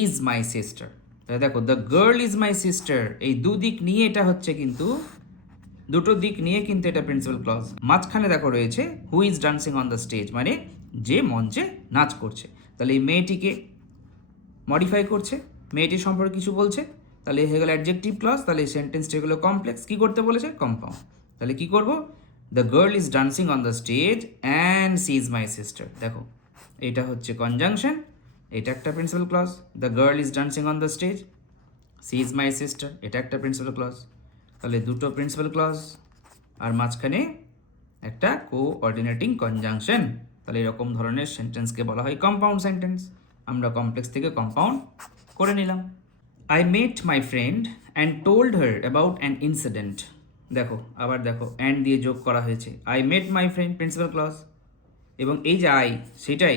is my sister, তাহলে দেখো the girl is my sister, এই দুদিক নিয়ে এটা হচ্ছে কিন্তু, দুটো দিক নিয়ে কিন্তু এটা প্রিন্সিপাল ক্লজ। মাঝখানে দেখো রয়েছে হু is dancing on the stage, মানে যে মঞ্চে নাচ করছে। তাহলে এই মেয়েটিকে মডিফাই করছে, মেয়েটির সম্পর্কে কিছু বলছে, তাহলে হয়ে গেল অ্যাডজেক্টিভ ক্লজ। তাহলে এই সেন্টেন্সটা হলো কমপ্লেক্স। কী করতে বলেছে? কম্পাউন্ড। তাহলে কি করব? The girl is dancing on the stage and she is my sister. দেখো এটা হচ্ছে কনজাংশন, এটা একটা principal clause. The girl is dancing on the stage, she is my sister, এটা একটা প্রিন্সিপাল ক্লজ। তাহলে দুটো প্রিন্সিপাল ক্লজ আর মাঝখানে একটা কোঅর্ডিনেটিং কনজাংশন। তাহলে এরকম ধরনের সেন্টেন্সকে বলা হয় কম্পাউন্ড সেন্টেন্স। আমরা কমপ্লেক্স থেকে কম্পাউন্ড করে নিলাম। I met my friend and told her about an incident. দেখো আবার দেখো অ্যান্ড দিয়ে যোগ করা হয়েছে। I met my friend principal clause, এবং এই যে আই সেটাই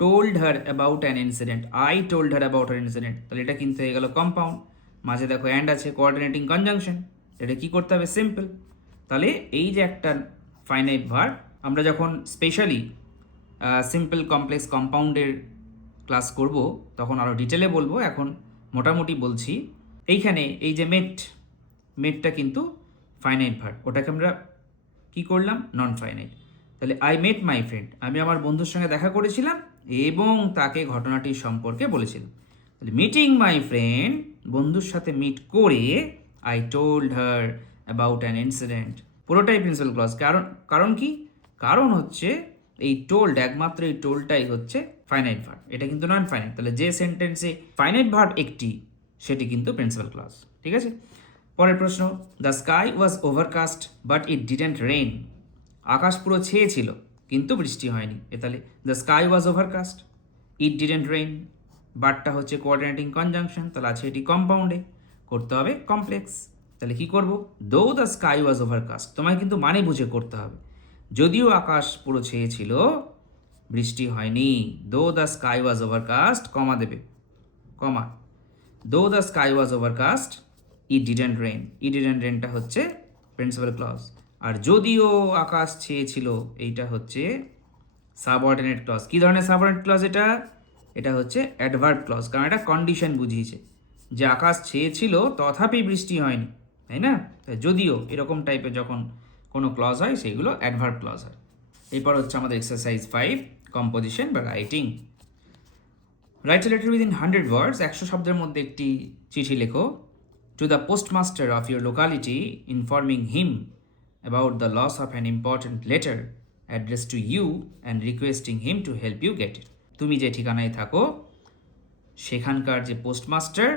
told her about an incident, I told her about an incident. তাহলে এটা কিন্তু হয়ে গেল কম্পাউন্ড। মাঝে দেখো অ্যান্ড আছে, কোঅর্ডিনেটিং কনজাংশন। এটা কি করতে হবে? সিম্পল। তাহলে এই যে একটা ফাইনাইট ভার্ব, আমরা যখন স্পেশালি সিম্পল কমপ্লেক্স কম্পাউন্ডের ক্লাস করব তখন আরও ডিটেলে বলবো। এখন মোটামুটি বলছি। এইখানে এই যে মেটটা কিন্তু ফাইনাইট ভার্ব, ওটাকে আমরা কি করলাম? Non finite. তাহলে আই মেট মাই ফ্রেন্ড, আমি আমার বন্ধুর সঙ্গে দেখা করেছিলাম এবং তাকে ঘটনাটির সম্পর্কে বলেছিলাম। তাহলে মিটিং মাই ফ্রেন্ড, বন্ধুর সাথে মিট করে, I told her about an incident. পুরোটাই প্রিন্সিপাল ক্লজ। কারণ কি? কারণ হচ্ছে এই টোল্ড, একমাত্র এই টোল্ডটাই হচ্ছে ফাইনাইট ভার্ব, এটা কিন্তু নন ফাইনাইট। তাহলে যে সেন্টেন্সে ফাইনাইট ভার্ব একটি, সেটি কিন্তু প্রিন্সিপাল ক্লজ। ঠিক আছে? পরের প্রশ্ন, the sky was overcast but it didn't rain. আকাশ পুরো ছেয়ে ছিল কিন্তু বৃষ্টি হয়নি। তাহলে the sky was overcast, it didn't rain, বাটটা হচ্ছে কোঅর্ডিনেটিং কনজাংশন। তাহলে আছে এটি কম্পাউন্ডে, করতে হবে কমপ্লেক্স। তাহলে কি করব? দো দ্য স্কাই ওয়াজ ওভারকাস্ট, তোমায় কিন্তু মানে বুঝে করতে হবে। যদিও আকাশ পুরো ছেয়ে ছিল, বৃষ্টি হয়নি। Though the sky was overcast, comma দেবে, comma. Though the sky was overcast, it didn't rain, it didn't রেইনটা হচ্ছে প্রিন্সিপাল ক্লজ। আর যদিও আকাশ ছেয়ে ছিল, এইটা হচ্ছে সাবঅর্ডিনেট ক্লজ। কী ধরনের সাবঅর্ডিনেট ক্লজ এটা? এটা হচ্ছে অ্যাডভার্ব ক্লজ, কারণ এটা কন্ডিশন বুঝিয়েছে যে আকাশ ছেয়ে ছিল তথাপি বৃষ্টি হয়নি, তাই না? যদিও এরকম টাইপের যখন কোনো ক্লজ হয় সেগুলো অ্যাডভার্ব ক্লজ হয়। এরপর হচ্ছে আমাদের এক্সারসাইজ 5, কম্পোজিশন বা writing. Write a letter within 100 ওয়ার্ডস, 100 শব্দের মধ্যে একটি চিঠি লেখো। To the postmaster of your locality informing him about the loss of an important letter addressed to you and requesting him to help you get it. তুমি যে ঠিকানায় থাকো সেখানকার যে পোস্টমাস্টার,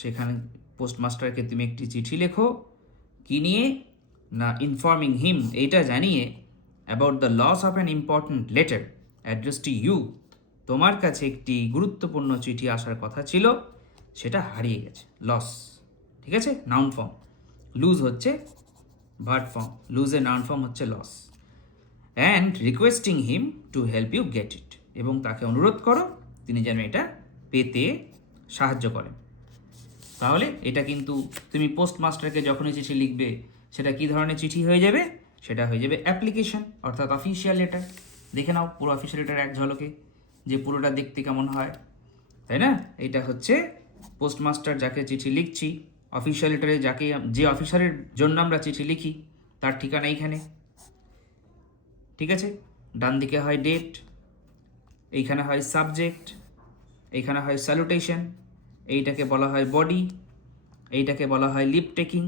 সেখানে পোস্টমাস্টারকে তুমি একটি চিঠি লেখো। কি নিয়ে? না, ইনফর্মিং হিম, এইটা জানিয়ে, about the loss of an important letter address to you, তোমার কাছে একটি গুরুত্বপূর্ণ চিঠি আসার কথা ছিল, সেটা হারিয়ে গেছে। লস, ঠিক আছে? Noun form. লুজ হচ্ছে ভার্ব ফর্ম, লুজের নাউন ফর্ম হচ্ছে loss. And requesting him to help you get it, এবং তাকে অনুরোধ করো তিনি যেন এটা পেতে সাহায্য করেন। তাহলে এটা কিন্তু তুমি পোস্টমাস্টারকে যখনই চিঠি লিখবে, সেটা কী ধরনের চিঠি হয়ে যাবে? সেটা হয়ে যাবে অ্যাপ্লিকেশন, অর্থাৎ অফিসিয়াল লেটার। দেখে নাও পুরো অফিসিয়াল লেটার এক ঝলকে, যে পুরোটা দেখতে কেমন হয়, তাই না? এটা হচ্ছে পোস্টমাস্টার যাকে চিঠি লিখছি, অফিসিয়াল লেটারে যাকে, যে অফিসারের জন্য আমরা চিঠি লিখি তার ঠিকানা এইখানে, ঠিক আছে? ডান দিকে হয় ডেট, এইখানে হয় সাবজেক্ট, এইখানে হয় স্যালুটেশন, এইটাকে বলা হয় বডি, এইটাকে বলা হয় লিভ টেকিং।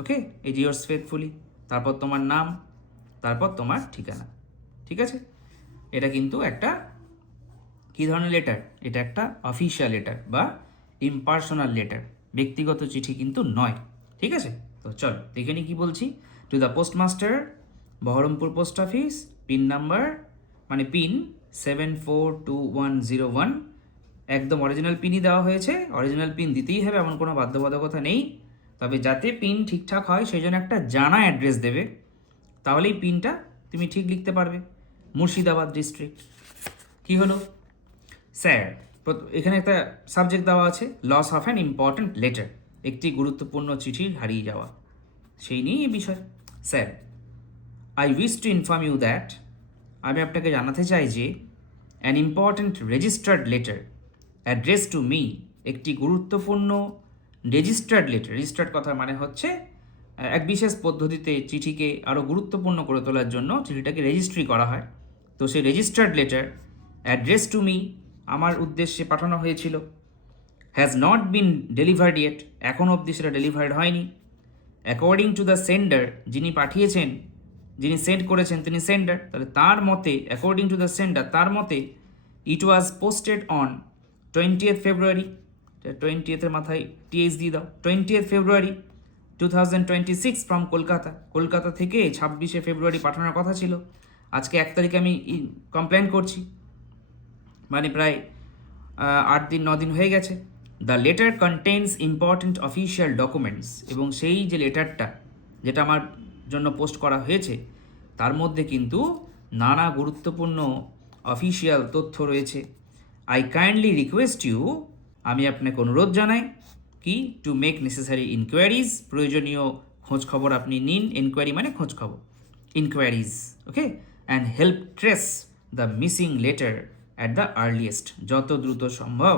ওকে, এই যে ইয়োর্স ফেথফুলি, তারপর তোমার নাম, তারপর তোমার ঠিকানা, ঠিক আছে? এটা কিন্তু একটা কী ধরনের লেটার? এটা একটা অফিসিয়াল লেটার বা ইম্পার্সোনাল লেটার, ব্যক্তিগত চিঠি কিন্তু নয়, ঠিক আছে? তো চলো দেখে নি কী বলছি। To the postmaster, Baharampur post office, pin number মানে পিন 742101, একদম অরিজিনাল পিনই দেওয়া হয়েছে। অরিজিনাল পিন দিতেই হবে, এমন কোনো বাধ্যবাধকতা নেই, তবে যাতে পিন ঠিকঠাক হয় সেই জন্য একটা জানা অ্যাড্রেস দেবে, তাহলেই পিনটা তুমি ঠিক লিখতে পারবে। মুর্শিদাবাদ ডিস্ট্রিক্ট। কী হলো? স্যার, এখানে একটা সাবজেক্ট দেওয়া আছে, loss of an important letter, একটি গুরুত্বপূর্ণ চিঠির হারিয়ে যাওয়া, সেই নিয়েই এই বিষয়। Sir, I wish to inform you that, আমি আপনাকে জানাতে চাই যে an important registered letter address to me একটি গুরুত্বপূর্ণ রেজিস্টার্ড লেটার, রেজিস্টার্ড কথার মানে হচ্ছে এক বিশেষ পদ্ধতিতে চিঠিকে আরও গুরুত্বপূর্ণ করে তোলার জন্য চিঠিটাকে রেজিস্ট্রি করা হয়। তো সেই registered letter address to me, আমার উদ্দেশ্যে পাঠানো হয়েছিল, has not been delivered yet, এখনও অবধি সেটা ডেলিভার্ড হয়নি। অ্যাকর্ডিং টু দ্য সেন্ডার, যিনি পাঠিয়েছেন, যিনি সেন্ড করেছেন তিনি সেন্ডার, তাহলে তার মতে, অ্যাকর্ডিং টু দ্য সেন্ডার, তার মতে ইট ওয়াজ posted on 20th February, 20th মাথায় টিএস দিয়ে দাও, 20th February 2026 from Kolkata, Kolkata থেকে 26শে ফেব্রুয়ারি পাঠানোর কথা ছিল, আজকে 1 তারিখে আমি কমপ্লেন করছি, মানে প্রায় 8 দিন 9 দিন হয়ে গেছে। The letter contains important official documents, এবং সেই যে লেটারটা যেটা আমার জন্য পোস্ট করা হয়েছে তার মধ্যে কিন্তু নানা গুরুত্বপূর্ণ অফিসিয়াল তথ্য রয়েছে। আই কাইন্ডলি রিকোয়েস্ট ইউ, আমি আপনাকে অনুরোধ জানাই কি, টু মেক নেসেসারি ইনকোয়ারিজ, প্রয়োজনীয় খোঁজখবর আপনি নিন, ইনকোয়ারি মানে খোঁজখবর, enquiries, okay, and help trace the missing letter at the earliest, যত দ্রুত সম্ভব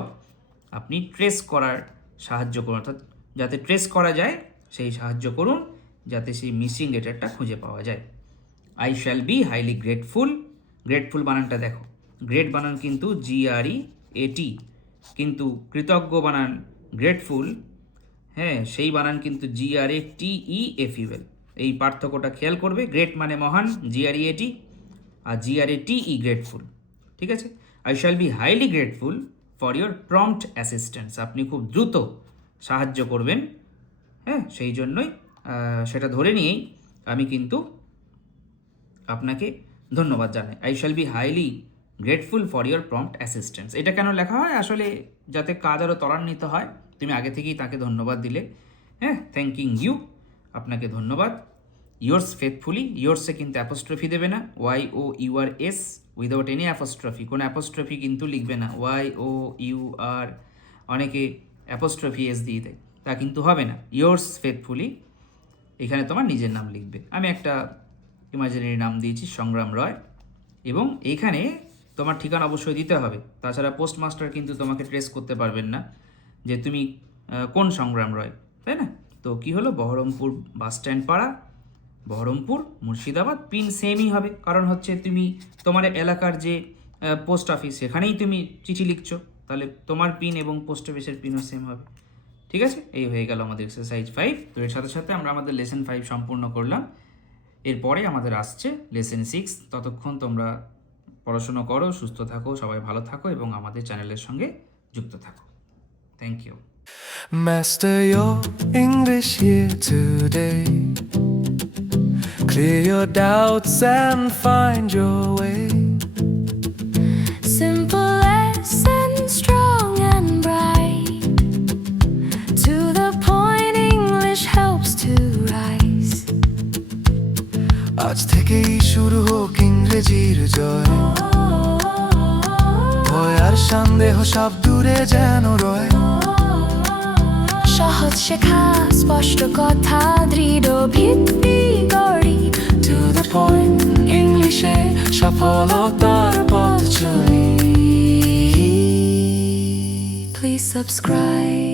আপনি ট্রেস করার সাহায্য করুন, অর্থাৎ যাতে ট্রেস করা যায় সেই সাহায্য করুন, যাতে সেই মিসিং লেটারটা খুঁজে পাওয়া যায়। I shall be highly grateful, grateful বানানটা দেখো, গ্রেট বানান কিন্তু GREAT, কিন্তু কৃতজ্ঞ বানান গ্রেটফুল, হ্যাঁ সেই বানান কিন্তু GRATEFUL, এই পার্থক্যটা খেয়াল করবে। গ্রেট মানে মহান, GREAT, আর GRATE গ্রেটফুল, ঠিক আছে। I shall be highly grateful for your prompt assistance, আপনি খুব দ্রুত সাহায্য করবেন, হ্যাঁ সেই জন্যই সেটা ধরে নিয়েই আমি কিন্তু আপনাকে ধন্যবাদ জানাই। I shall be highly grateful for your prompt assistance, এটা কেন লেখা হয়, আসলে যাতে কাজ আরও ত্বরান্বিত হয়, তুমি আগে থেকেই তাকে ধন্যবাদ দিলে, হ্যাঁ, থ্যাঙ্কিং ইউ, আপনাকে ধন্যবাদ। ইয়োর্স ফেথফুলি, ইয়োর্সে কিন্তু অ্যাপোস্ট্রফি দেবে না, YOURS উইদাউট এনি অ্যাপোস্ট্রফি, কোনো অ্যাপোস্ট্রফি কিন্তু লিখবে না, YOUR, অনেকে অ্যাপোস্ট্রফি S দিয়ে দেয়, তা কিন্তু হবে না। ইয়োর্স ফেথফুলি, এখানে তোমার নিজের নাম লিখবে, আমি একটা ইমাজিনারি নাম দিয়েছি সংগ্রাম রয়, এবং এইখানে তোমার ঠিকানা অবশ্যই দিতে হবে, তাছাড়া পোস্টমাস্টার কিন্তু তোমাকে ট্রেস করতে পারবেন না যে তুমি কোন সংগ্রাম রয়, তাই না। তো কি হলো, বহরমপুর বাস স্ট্যান্ড পাড়া, বহরমপুর মুর্শিদাবাদ, পিন সেমই হবে, কারণ হচ্ছে তুমি তোমার এলাকার যে পোস্ট অফিস সেখানেই তুমি চিঠি লিখছো, তাহলে তোমার পিন এবং পোস্ট অফিসের পিনও সেম হবে, ঠিক আছে। এই হয়ে গেল আমাদের এক্সারসাইজ 5। তো এর সাথে সাথে আমরা আমাদের লেসন 5 সম্পূর্ণ করলাম, এরপরে আমাদের আসছে লেসন 6। ততক্ষণ তোমরা পড়াশুনো করো, সুস্থ থাকো, সবাই ভালো থাকো এবং আমাদের চ্যানেলের সঙ্গে যুক্ত থাকো। Thank you. Master your English here today. Clear your doubts and find your way. Simple lesson, strong and bright. To the point, English helps to rise. আজ থেকেই শুরু হোক ইংরেজির জয়, ভয় আর সন্দেহ সব দূরে যেন রয়। সহজ শেখা, স্পষ্ট কথা, দৃঢ় ভিত্তি গড়ি। To the point, ইংলিশে সফলতার পথ চলি। Please subscribe.